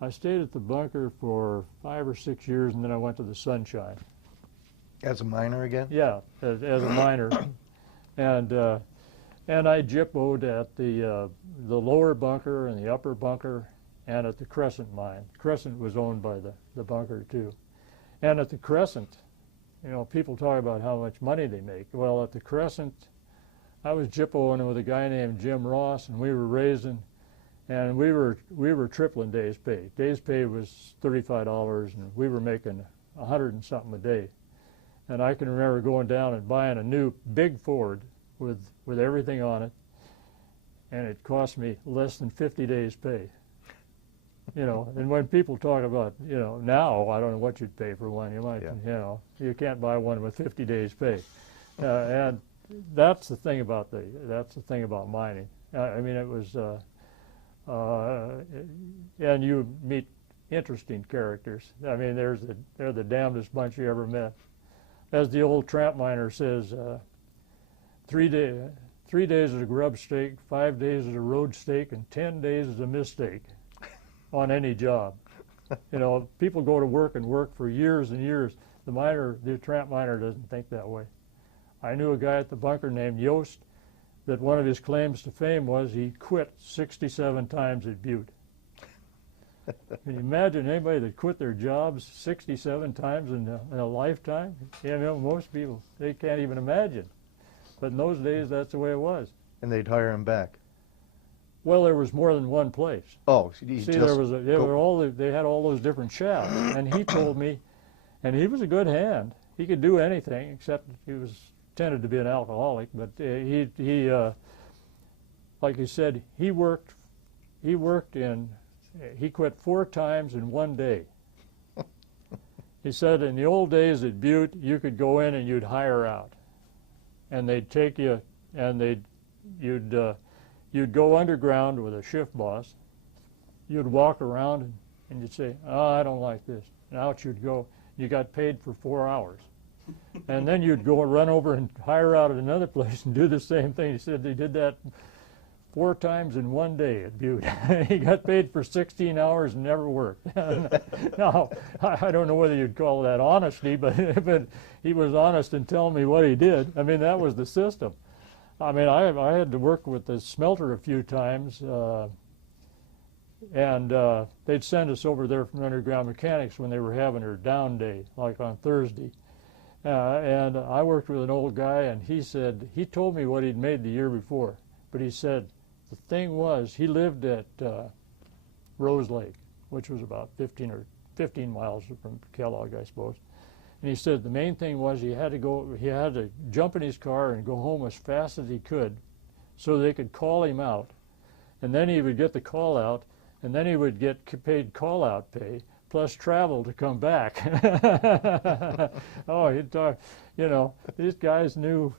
I stayed at the bunker for 5 or 6 years, and then I went to the Sunshine. As a miner again? Yeah, as a miner, and I gyppoed at the lower bunker and the upper bunker, and at the Crescent mine. Crescent was owned by the bunker too, and at the Crescent, you know, people talk about how much money they make. Well, at the Crescent, I was gyppoing with a guy named Jim Ross, and we were raising. And we were tripling days pay. Days pay was $35, and we were making 100 and something a day. And I can remember going down and buying a new big Ford with everything on it, and it cost me less than 50 days pay. You know, and when people talk about, you know, now I don't know what you'd pay for one. You might, Yeah. you know, you can't buy one with 50 days pay, and that's the thing about mining. I mean, it was. And you meet interesting characters. I mean, they're the damnedest bunch you ever met. As the old tramp miner says, 3 days is a grub stake, 5 days is a road stake, and 10 days is a mistake on any job. You know, people go to work and work for years and years. The tramp miner doesn't think that way. I knew a guy at the bunker named Yost, that one of his claims to fame was he quit 67 times at Butte. Can you imagine anybody that quit their jobs 67 times in a lifetime? You know, most people, they can't even imagine. But in those days, that's the way it was. And they'd hire him back. Well, there was more than one place. Oh, see, they had all those different shafts, and he told me, and he was a good hand. He could do anything except he was tended to be an alcoholic, but he like he said, he quit 4 times in one day. He said in the old days at Butte, you could go in and you'd hire out, and they'd take you, and you'd go underground with a shift boss. You'd walk around and you'd say, "Oh, I don't like this," and out you'd go. You got paid for 4 hours. And then you'd go and run over and hire out at another place and do the same thing. He said they did that 4 times in one day at Butte. He got paid for 16 hours and never worked. Now, I don't know whether you'd call that honesty, but he was honest in telling me what he did. I mean, that was the system. I mean, I had to work with the smelter a few times, and they'd send us over there from underground mechanics when they were having their down day, like on Thursday. And I worked with an old guy, and he told me what he'd made the year before, but he said the thing was he lived at Rose Lake, which was about 15 miles from Kellogg, I suppose. And he said the main thing was he had to jump in his car and go home as fast as he could so they could call him out, and then he would get the call out, and then he would get paid call out pay plus travel to come back. Oh, he'd talk, you know, these guys knew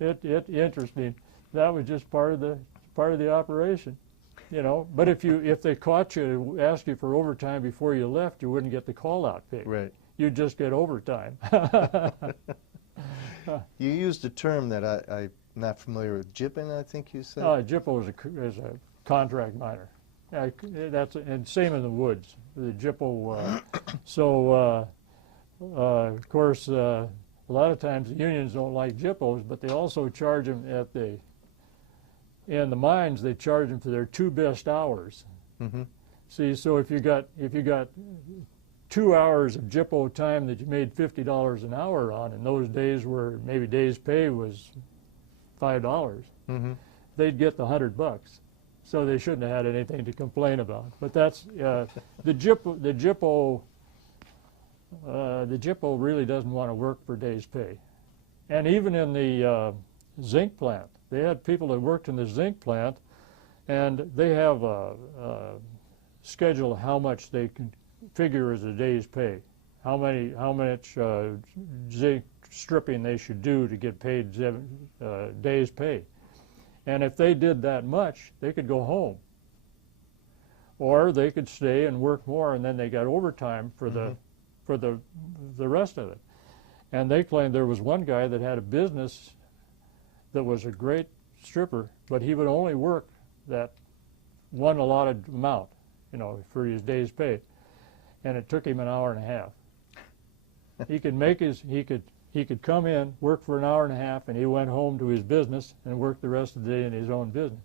it interesting. That was just part of the operation, you know. But if they caught you, asked you for overtime before you left, you wouldn't get the call out pay. Right. You'd just get overtime. You used a term that I'm not familiar with. Jipping, I think you said? Jippo is a contract miner. And same in the woods, the Jippo. Of course, a lot of times the unions don't like Jippos, but they also charge them in the mines. They charge them for their 2 best hours. Mm-hmm. See, so if you got 2 hours of Jippo time that you made $50 an hour on, in those days where maybe day's pay was $5, mm-hmm. they'd get the $100. So they shouldn't have had anything to complain about. But that's the Jippo really doesn't want to work for day's pay. And even in the zinc plant, they had people that worked in the zinc plant, and they have a schedule of how much they can figure as a day's pay, how much zinc stripping they should do to get paid day's pay. And if they did that much, they could go home. Or they could stay and work more, and then they got overtime for the rest of it. And they claimed there was one guy that had a business that was a great stripper, but he would only work that one allotted amount. you know, for his day's pay, and it took him an hour and a half. He could make he could come in, work for an hour and a half, and he went home to his business and worked the rest of the day in his own business.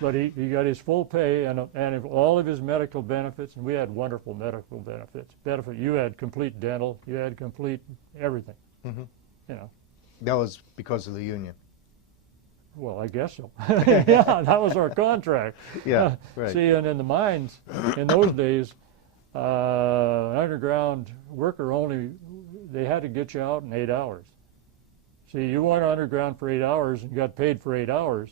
But he got his full pay and all of his medical benefits, and we had wonderful medical benefits. You had complete dental, you had complete everything. Mm-hmm. You know. That was because of the union. Well, I guess so. Yeah, that was our contract. Yeah, right. See, and in the mines, in those days, an underground worker they had to get you out in 8 hours. See, you went underground for 8 hours and got paid for 8 hours,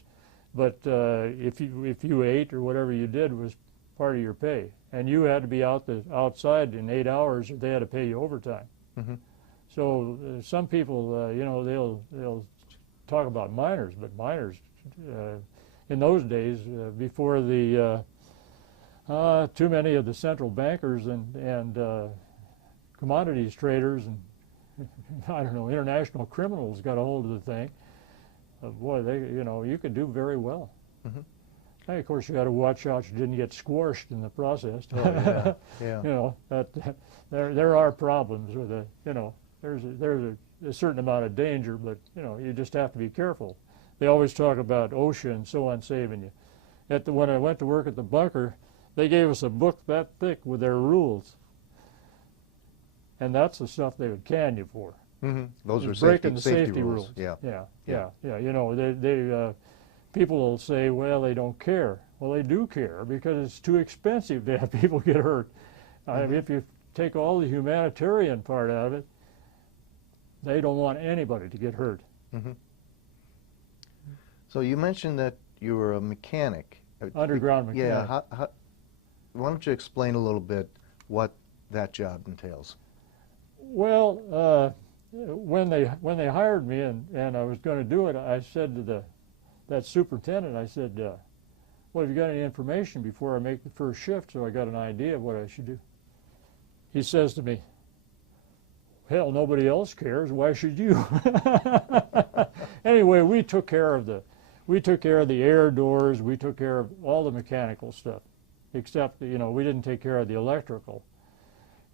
but if you ate or whatever you did was part of your pay, and you had to be outside in 8 hours, or they had to pay you overtime. Mm-hmm. So some people, you know, they'll talk about miners, but miners in those days, before the too many of the central bankers and commodities traders and I don't know, international criminals got a hold of the thing. Boy, you know, you could do very well. Mm-hmm. And of course, you got to watch out you didn't get squashed in the process. Oh, yeah. Yeah. You know, there are problems with it. You know, there's a certain amount of danger, but you know, you just have to be careful. They always talk about OSHA and so on saving you. When I went to work at the bunker, they gave us a book that thick with their rules, and that's the stuff they would can you for. Mm-hmm. Those are breaking the safety rules. Yeah. Yeah. You know, people will say, well, they don't care. Well, they do care because it's too expensive to have people get hurt. Mm-hmm. If you take all the humanitarian part out of it, they don't want anybody to get hurt. Mm-hmm. So you mentioned that you were a mechanic. Underground mechanic. Yeah. Why don't you explain a little bit what that job entails? Well, when they hired me and I was going to do it, I said to that superintendent, I said, well, have you got any information before I make the first shift so I got an idea of what I should do? He says to me, hell, nobody else cares. Why should you? Anyway, we took care of the air doors. We took care of all the mechanical stuff, except you know we didn't take care of the electrical.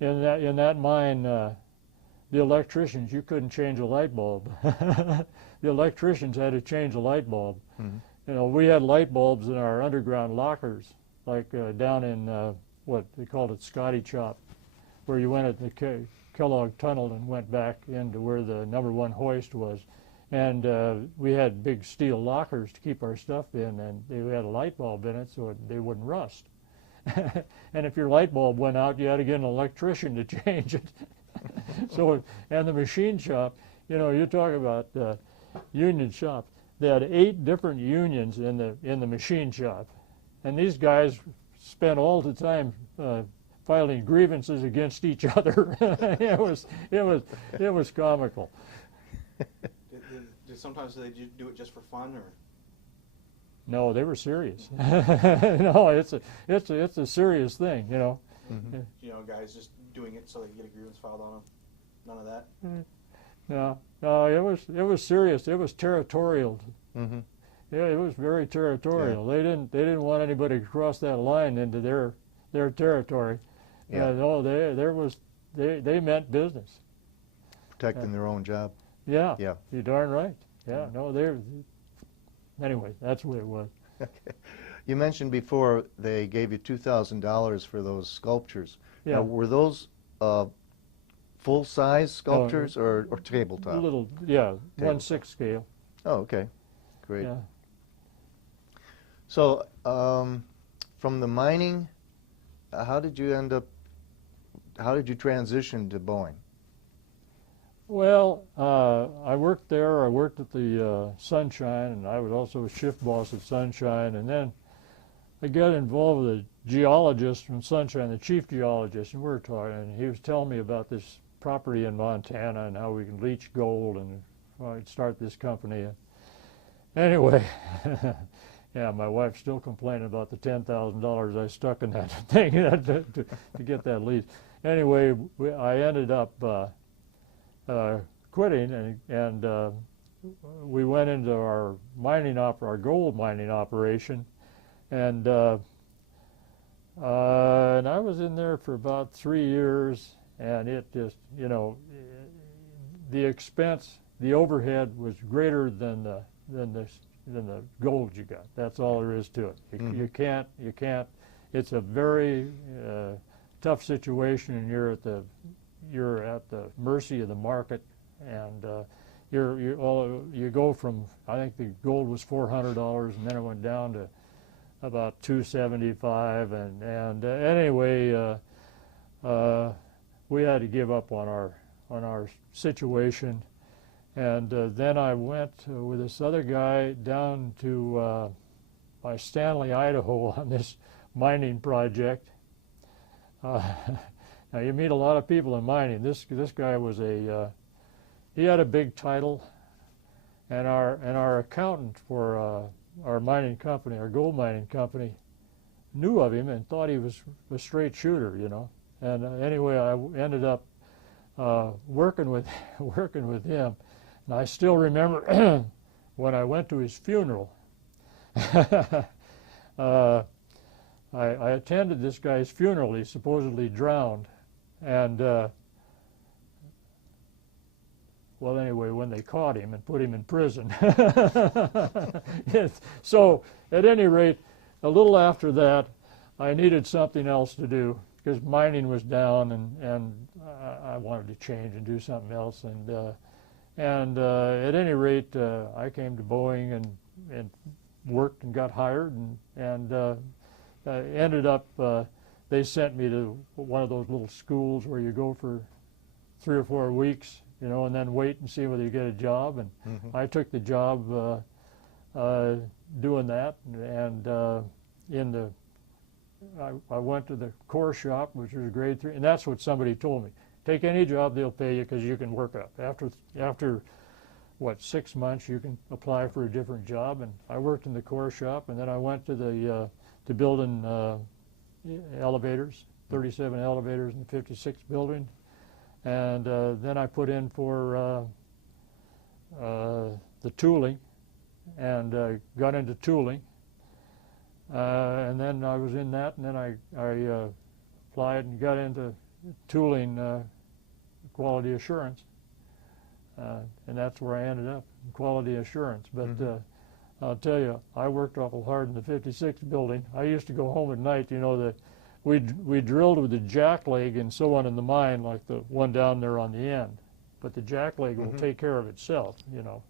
In that mine, the electricians, you couldn't change a light bulb. The electricians had to change a light bulb. Mm-hmm. You know, we had light bulbs in our underground lockers, like down in what they called it, Scotty Chop, where you went at the Kellogg Tunnel and went back into where the #1 hoist was. And we had big steel lockers to keep our stuff in, and they had a light bulb in it so they wouldn't rust. And if your light bulb went out, you had to get an electrician to change it. So, and the machine shop, you know, you talk about union shop. They had 8 different unions in the machine shop, and these guys spent all the time filing grievances against each other. It was comical. Sometimes they do it just for fun, or? No, they were serious. No, it's a serious thing, you know. Mm-hmm. You know, guys just doing it so they can get a grievance filed on them. None of that. No, it was serious. It was territorial. Mm-hmm. Yeah, it was very territorial. Yeah. They didn't want anybody to cross that line into their territory. Yeah. No, they meant business. Protecting their own job. Yeah. Yeah. You're darn right. Yeah. No, anyway, that's what it was. Okay. You mentioned before they gave you $2,000 for those sculptures. Yeah. Now, were those full-size sculptures or tabletop? Little, yeah, Tabletop. 1/6 scale. Oh, okay. Great. Yeah. So, from the mining, how did you transition to Boeing? Well, I worked there. I worked at the Sunshine, and I was also a shift boss at Sunshine. And then I got involved with a geologist from Sunshine, the chief geologist, and we were talking. And he was telling me about this property in Montana and how we can leach gold, and I'd start this company. Anyway, yeah, my wife's still complaining about the $10,000 I stuck in that thing to get that lease. Anyway, I ended up quitting, and we went into our gold mining operation, and And I was in there for about 3 years, and it just, you know, the expense, the overhead was greater than the gold you got. That's all there is to it. You can't. It's a very tough situation, and you're at the mercy of the market, and you go from, I think the gold was $400, and then it went down to about $275, and anyway, we had to give up on our situation, and then I went with this other guy down to by Stanley, Idaho, on this mining project. Now you meet a lot of people in mining. This guy was he had a big title, and our accountant for our mining company, our gold mining company, knew of him and thought he was a straight shooter, you know. And anyway, I ended up working with him, and I still remember when I went to his funeral. I attended this guy's funeral. He supposedly drowned, and well, anyway, when they caught him and put him in prison. So, at any rate, a little after that, I needed something else to do because mining was down, and I wanted to change and do something else. And at any rate, I came to Boeing and worked and got hired, and ended up. They sent me to one of those little schools where you go for 3 or 4 weeks, you know, and then wait and see whether you get a job. And I took the job doing that, and I went to the core shop, which was grade 3, and that's what somebody told me. Take any job, they'll pay you because you can work up. After what, 6 months, you can apply for a different job. And I worked in the core shop, and then I went to the to building elevators, 37 elevators in the 56th building. And then I put in for the tooling, and got into tooling. And then I was in that, and then I applied and got into tooling quality assurance. And that's where I ended up, in quality assurance. But I'll tell you, I worked awful hard in the 56th building. I used to go home at night, you know, we drilled with the jack leg and so on in the mine, like the one down there on the end. But the jack leg will take care of itself, you know.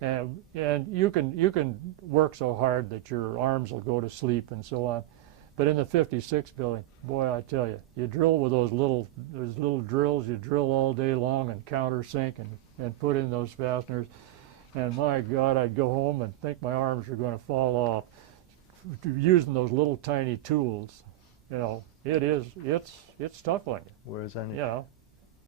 And you can work so hard that your arms will go to sleep and so on. But in the 56th building, boy, I tell you, you drill with those little drills. You drill all day long and countersink and put in those fasteners. And my God, I'd go home and think my arms were going to fall off using those little tiny tools. You know, it's tough on you. Whereas on you know,